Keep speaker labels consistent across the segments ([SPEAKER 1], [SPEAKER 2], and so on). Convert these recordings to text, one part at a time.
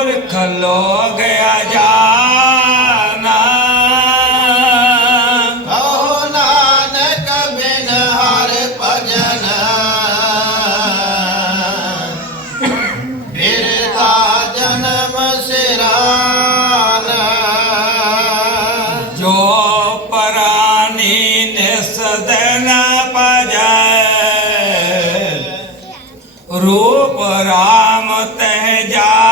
[SPEAKER 1] ਮੂਰਖ ਲੋਗ ਅਜਾਨਾ। ਕਹੋ ਨਾਨਕ ਬਿਨ
[SPEAKER 2] ਹਰ ਭਜਨ। ਫਿਰ ਆ ਜਨਮ ਸਿਰਾਨ। ਜੋ ਪਰਾਨੀ ਨਿਸਦਨਾ ਭਜੈ। ਰੂਪ ਰਾਮ ਤਹਿ ਜਾ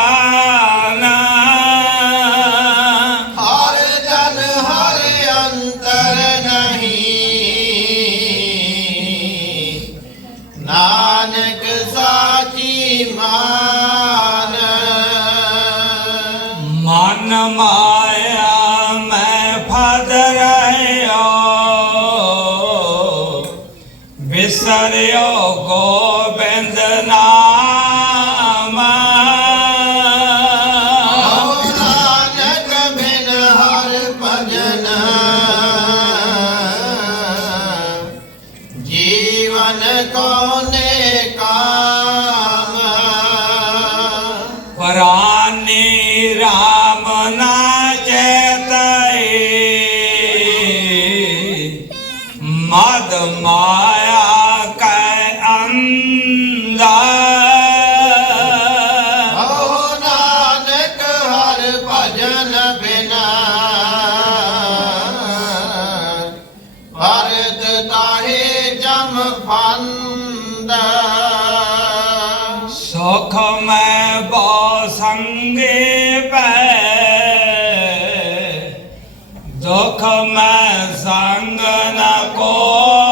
[SPEAKER 2] ਨਾਨਕ ਸਾਚੀ ਮਾਨ।
[SPEAKER 1] ਮਨ ਮਾਇਆ ਮੈਂ ਫਦ ਰਹਿਓ। ਵਿਸਰਿਓ ਗੋਬਿੰਦ ਨਾਮ
[SPEAKER 2] ਹਉ ਨਾਨਕ ਹਰ ਭਜਨ ਬਿਨਾ। ਭਰਤ ਤਾਹੇ ਜਮ ਫੰਦ
[SPEAKER 1] ਸੁਖ ਮੈਂ ਬੋ ਸੰਗੇ ਪੈ। ਦੁਖ ਮੈਂ ਸੰਗ ਨ ਕੋਏ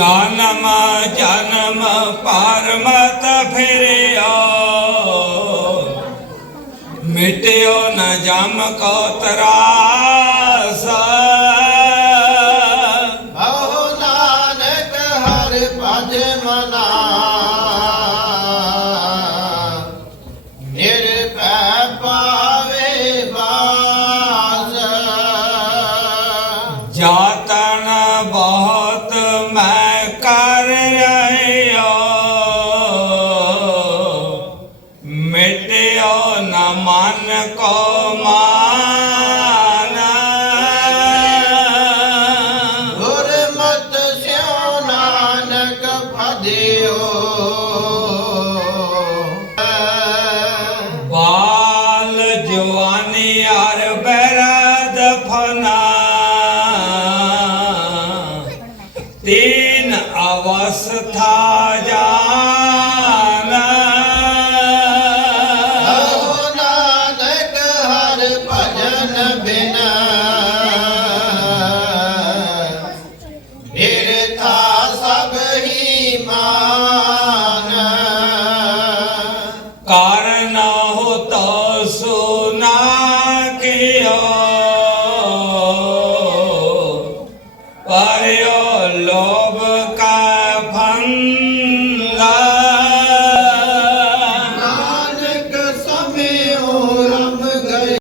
[SPEAKER 1] ਜਨਮ ਜਨਮ ਪਰਮਤ ਫਿਰਿਓ। ਮਿਟਿਓ ਨ ਜਮ ਕੋ ਤਰਾਸ।
[SPEAKER 2] ਕਹੋ ਨਾਨਕ ਹਰ ਭਜ ਮਨਾ।
[SPEAKER 1] ਜਾਤਨ ਬਹੁਤ ਮਿਟਿਓ ਨ ਮਨ ਕੋ ਮਾਨ।
[SPEAKER 2] ਗੁਰਮਤਿ ਸਿਉ ਨਾਨਕ ਫਦਿਓ।
[SPEAKER 1] ਬਾਲ ਜਵਾਨੀ ਅਰ ਬਰਦ ਫਨਾ। ਤੀਨ ਅਵਸਥਾ ਜਾਨਾ